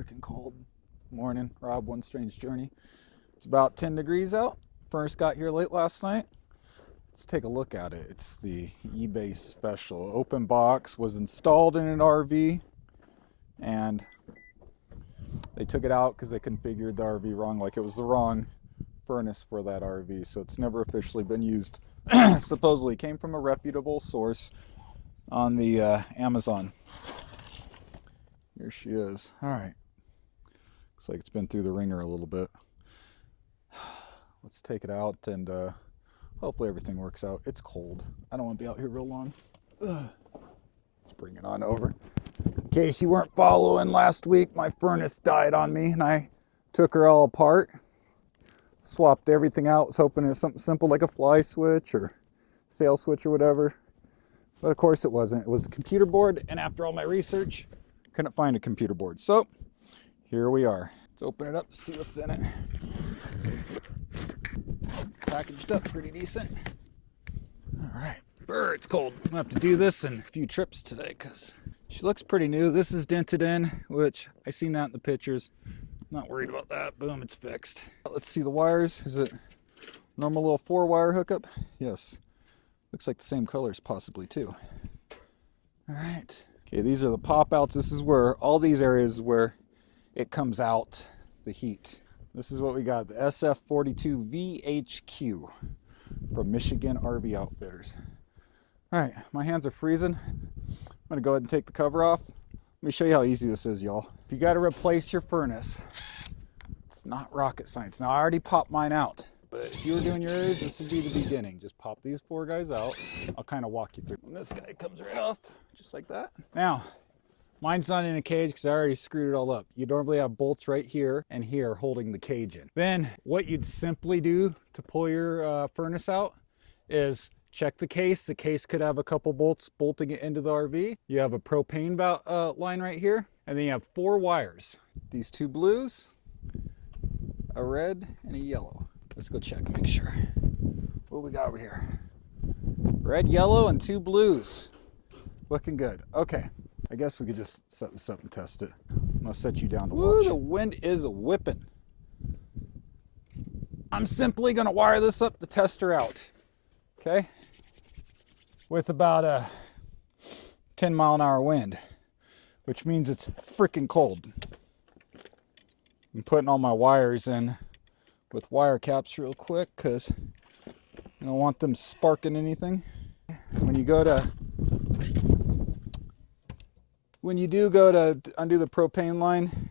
freaking cold. Morning, Rob, One Strange Journey. It's about 10 degrees out. Furnace got here late last night. Let's take a look at it. It's the eBay special. Open box, was installed in an RV, and they took it out because they configured the RV wrong, like it was the wrong furnace for that RV, so it's never officially been used. Supposedly came from a reputable source on the Amazon. Here she is. All right. Looks like it's been through the ringer a little bit. Let's take it out and hopefully everything works out. It's cold. I don't want to be out here real long. Let's bring it on over. In case you weren't following last week, my furnace died on me and I took her all apart. Swapped everything out. Was hoping it was something simple like a fly switch or sail switch or whatever. But of course it wasn't. It was a computer board, and after all my research, couldn't find a computer board. So here we are. Let's open it up, see what's in it. Packaged up pretty decent. All right, it's cold. I'm gonna have to do this in a few trips today because she looks pretty new. This is dented in, which I seen that in the pictures. Not worried about that. Boom, it's fixed. Let's see the wires. Is it normal little 4-wire hookup? Yes. Looks like the same colors possibly too. All right. Okay, these are the pop outs. This is where all these areas where it comes out, the heat. This is what we got, the SF-42VHQ from Michigan RV Outfitters. All right, my hands are freezing. I'm gonna go ahead and take the cover off. Let me show you how easy this is, y'all. If you gotta replace your furnace, it's not rocket science. Now, I already popped mine out, but if you were doing yours, this would be the beginning. Just pop these 4 guys out. I'll kind of walk you through. And this guy comes right off, just like that. Now, mine's not in a cage because I already screwed it all up. You normally have bolts right here and here holding the cage in. Then what you'd simply do to pull your furnace out is check the case. The case could have a couple bolts bolting it into the RV. You have a propane line right here, and then you have 4 wires. These 2 blues, a red, and a yellow. Let's go check and make sure. What we got over here? Red, yellow, and 2 blues. Looking good. Okay. I guess we could just set this up and test it. I'm gonna set you down to watch. Ooh, the wind is whipping. I'm simply gonna wire this up to test her out. Okay? With about a 10-mile-an-hour wind, which means it's freaking cold. I'm putting all my wires in with wire caps real quick because I don't want them sparking anything. When you do go to undo the propane line,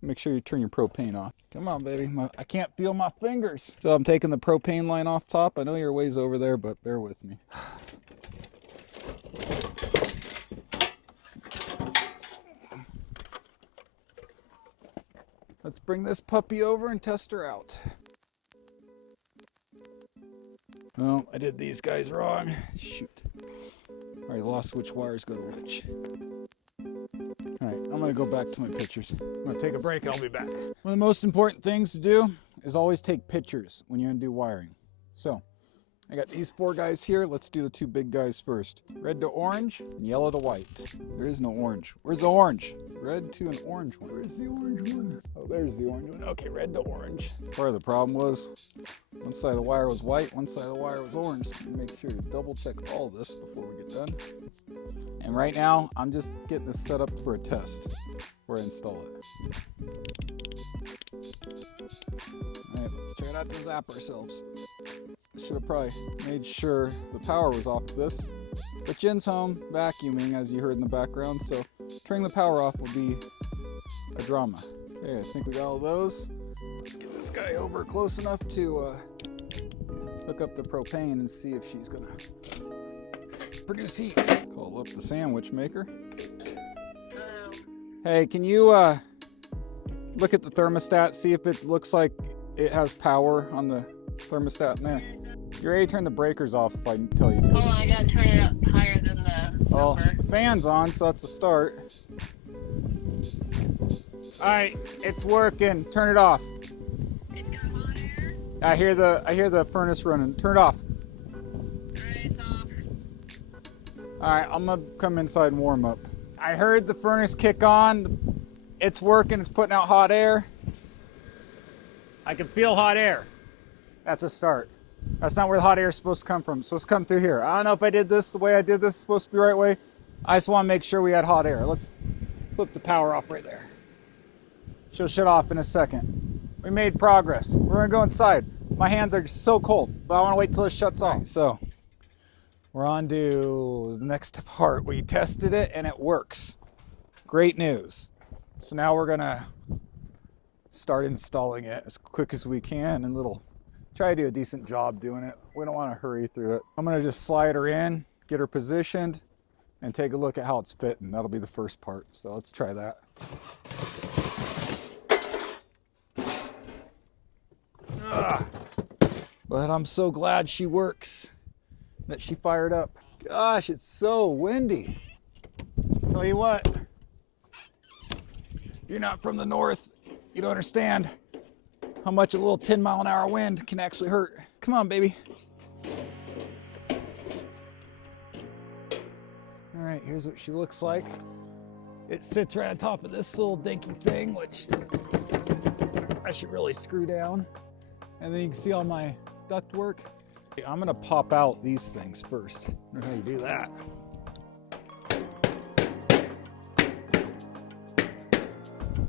make sure you turn your propane off. Come on, baby. I can't feel my fingers. So I'm taking the propane line off top. I know you're ways over there, but bear with me. Let's bring this puppy over and test her out. Oh, I did these guys wrong. Shoot. I already lost which wires go to which. All right, I'm gonna go back to my pictures. I'm gonna take a break, I'll be back. One of the most important things to do is always take pictures when you're gonna do wiring. So, I got these 4 guys here. Let's do the 2 big guys first. Red to orange and yellow to white. There is no orange. Where's the orange? Red to an orange one. Where's the orange one? Oh, there's the orange one. Okay, red to orange. Part of the problem was one side of the wire was white, one side of the wire was orange. So make sure to double check all this before we get done. And right now, I'm just getting this set up for a test before I install it. All right, let's try not to zap ourselves. Should have probably made sure the power was off to this. But Jen's home vacuuming, as you heard in the background, so turning the power off will be a drama. Okay, I think we got all those. Let's get this guy over close enough to hook up the propane and see if she's gonna produce heat. Call up the sandwich maker. Hey, can you look at the thermostat, see if it looks like it has power on the thermostat in there? You're ready to turn the breakers off if I tell you to. Hold on, I gotta turn it up higher than the well, number. the fan's on, so that's a start. All right, it's working. Turn it off. It's got hot air. I hear the furnace running. Turn it off. Alright, it's off. All right, I'm gonna come inside and warm up. I heard the furnace kick on. It's working, it's putting out hot air. I can feel hot air. That's a start. That's not where the hot air is supposed to come from. It's supposed to come through here. I don't know if I did this the way I did this. It's supposed to be the right way. I just want to make sure we had hot air. Let's flip the power off right there. She'll shut off in a second. We made progress. We're gonna go inside. My hands are so cold, but I want to wait till it shuts off. So we're on to the next part. We tested it and it works. Great news. So now we're gonna start installing it as quick as we can, and try to do a decent job doing it. We don't want to hurry through it. I'm gonna just slide her in, get her positioned, and take a look at how it's fitting. That'll be the first part. So let's try that. But I'm so glad she works, that she fired up. Gosh, it's so windy. Tell you what, if you're not from the north, you don't understand how much a little 10-mile-an-hour wind can actually hurt. Come on, baby. All right, here's what she looks like. It sits right on top of this little dinky thing, which I should really screw down. And then you can see all my duct work. I'm gonna pop out these things first. I don't know how you do that.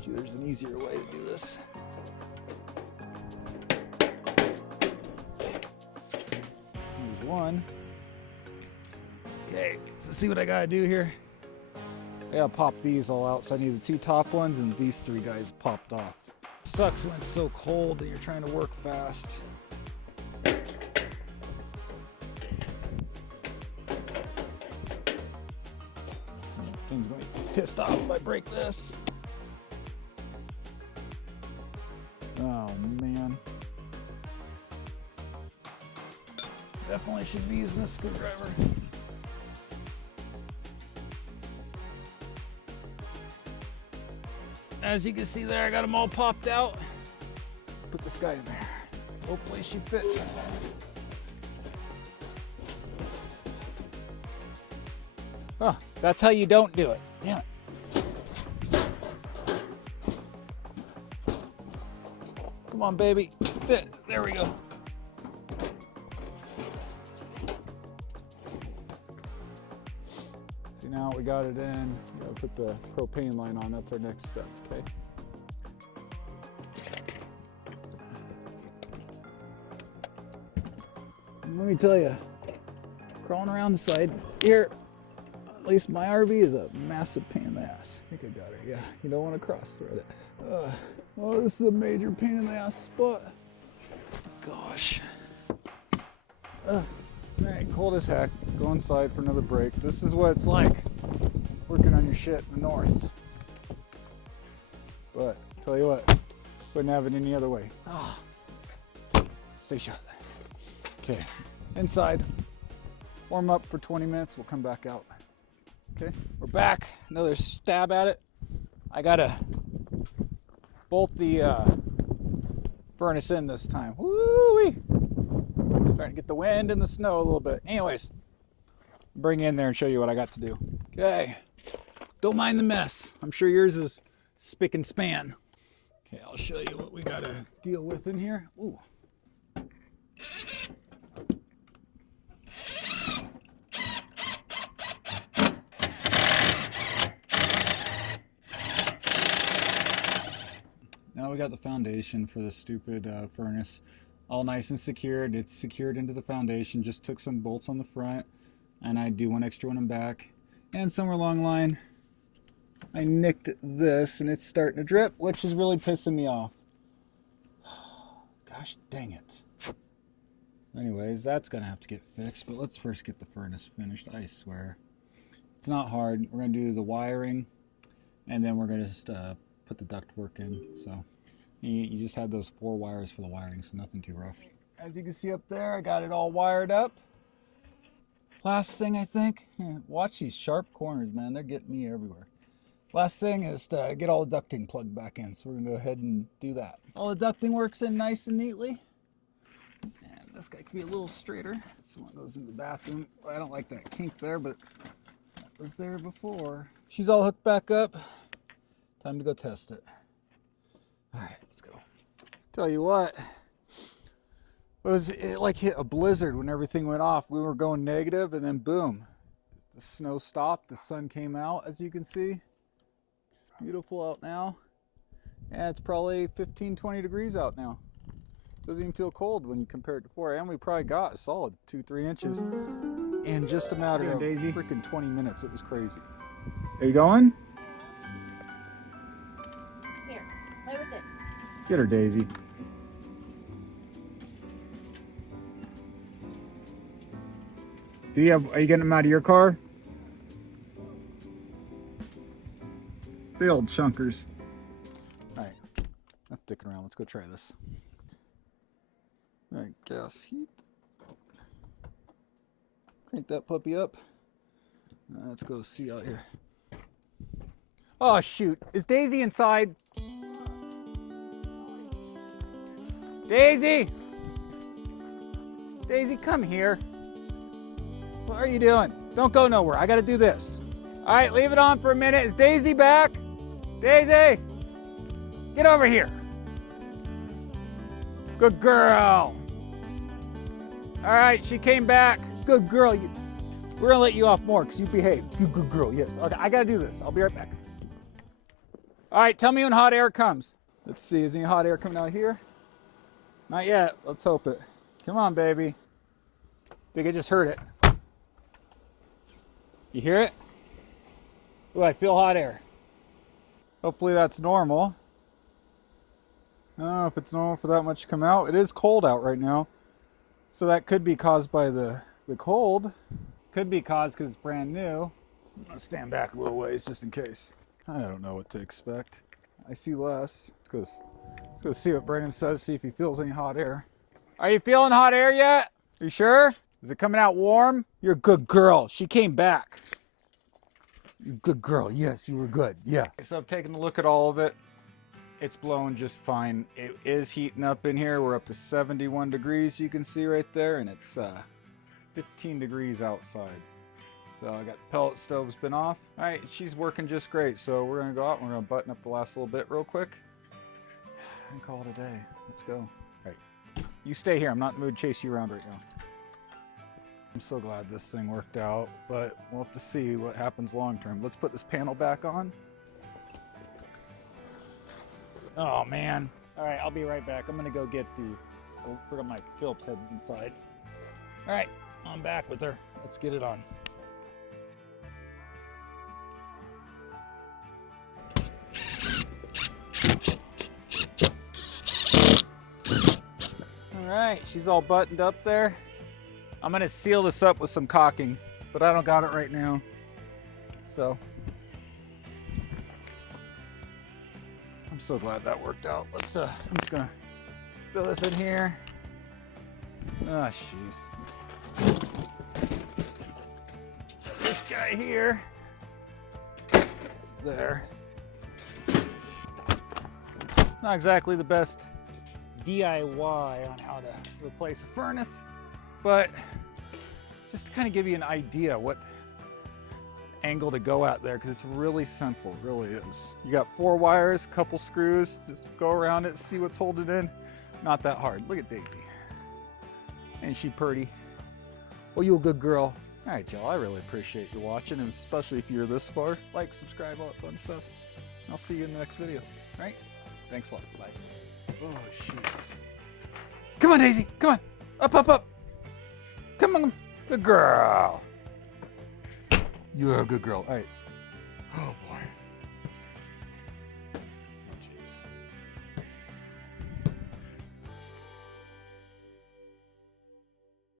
Gee, there's an easier way to do this. Here's one. Okay, so see what I gotta do here? I gotta pop these all out, so I need the 2 top ones and these 3 guys popped off. Sucks when it's so cold and you're trying to work fast. Thing's gonna be pissed off if I break this. Oh man. Definitely should be using a screwdriver. As you can see there, I got them all popped out. Put this guy in there. Hopefully she fits. Oh, that's how you don't do it. Damn it. Come on, baby. Fit. There we go. See, now we got it in. We gotta put the propane line on. That's our next step, okay? Let me tell you, crawling around the side here, at least my RV is a massive pain in the ass. I think I got her, yeah. You don't want to cross-thread it. Oh, this is a major pain in the ass spot. Gosh. All right, cold as heck. Go inside for another break. This is what it's like working on your shit in the north. But, tell you what, wouldn't have it any other way. Oh. Stay shut. Okay, inside. Warm up for 20 minutes, we'll come back out. Okay, we're back. Another stab at it. I gotta bolt the furnace in this time. Woo-wee! Starting to get the wind and the snow a little bit. Anyways, bring you in there and show you what I got to do. Okay, don't mind the mess. I'm sure yours is spick and span. Okay, I'll show you what we gotta deal with in here. Ooh. Now we got the foundation for the stupid furnace all nice and secured. It's secured into the foundation. Just took some bolts on the front, and I do one extra one in back. And somewhere along the line, I nicked this, and it's starting to drip, which is really pissing me off. Gosh dang it. Anyways, that's gonna have to get fixed, but let's first get the furnace finished. I swear, it's not hard. We're gonna do the wiring, and then we're gonna just put the duct work in. So you just had those 4 wires for the wiring, so nothing too rough. As you can see up there, I got it all wired up. Last thing I think, watch these sharp corners, man. They're getting me everywhere. Last thing is to get all the ducting plugged back in, so we're gonna go ahead and do that. All the ducting works in nice and neatly. And this guy can be a little straighter. This one goes in the bathroom. I don't like that kink there, but that was there before. She's all hooked back up. Time to go test it. All right, let's go. Tell you what, it like hit a blizzard when everything went off. We were going negative, and then boom, the snow stopped. The sun came out, as you can see. It's beautiful out now. Yeah, it's probably 15, 20 degrees out now. Doesn't even feel cold when you compare it to before. And we probably got a solid 2-3 inches in just a matter of freaking 20 minutes. It was crazy. Are you going? Here, play with this. Get her, Daisy. Are you getting them out of your car? The old chunkers. All right, I'm sticking around. Let's go try this. All right, gas heat. Crank that puppy up. Let's go see out here. Oh shoot, is Daisy inside? Daisy! Daisy, come here. What are you doing? Don't go nowhere. I gotta do this. All right, leave it on for a minute. Is Daisy back? Daisy! Get over here. Good girl. All right, she came back. Good girl. We're gonna let you off more because you behaved. You good girl, yes. Okay, I gotta do this. I'll be right back. All right, tell me when hot air comes. Let's see, is any hot air coming out here? Not yet, let's hope it. Come on, baby. I think I just heard it. You hear it? Ooh, I feel hot air. Hopefully that's normal. I don't know if it's normal for that much to come out. It is cold out right now. So that could be caused by the cold. Could be caused because it's brand new. I'm gonna stand back a little ways just in case. I don't know what to expect. I see less. Let's go see what Brendan says, see if he feels any hot air. Are you feeling hot air yet? You sure? Is it coming out warm? You're a good girl. She came back. You good girl. Yes, you were good. Yeah. So I've taken a look at all of it. It's blowing just fine. It is heating up in here. We're up to 71 degrees, you can see right there, and it's 15 degrees outside. So I got the pellet stove's been off. All right, she's working just great. So we're gonna go out and we're gonna button up the last little bit real quick and call it a day. Let's go. All right, you stay here. I'm not in the mood to chase you around right now. I'm so glad this thing worked out, but we'll have to see what happens long term. Let's put this panel back on. Oh man. All right, I'll be right back. I'm gonna go get put on my Phillips head inside. All right, I'm back with her. Let's get it on. All right, she's all buttoned up there. I'm gonna seal this up with some caulking, but I don't got it right now. So I'm so glad that worked out. I'm just gonna throw this in here. Oh, jeez. This guy here. There. Not exactly the best DIY on how to replace a furnace, but just to kind of give you an idea what angle to go at there, because it's really simple, really is. You got 4 wires, couple screws, just go around it, see what's holding it in. Not that hard. Look at Daisy. Ain't she pretty? Well, you a good girl. All right, y'all, I really appreciate you watching, and especially if you're this far. Like, subscribe, all that fun stuff. I'll see you in the next video. All right? Thanks a lot. Bye. Oh, jeez. Come on, Daisy. Come on. Up, up, up. Come on. Good girl. You're a good girl. All right. Oh, boy.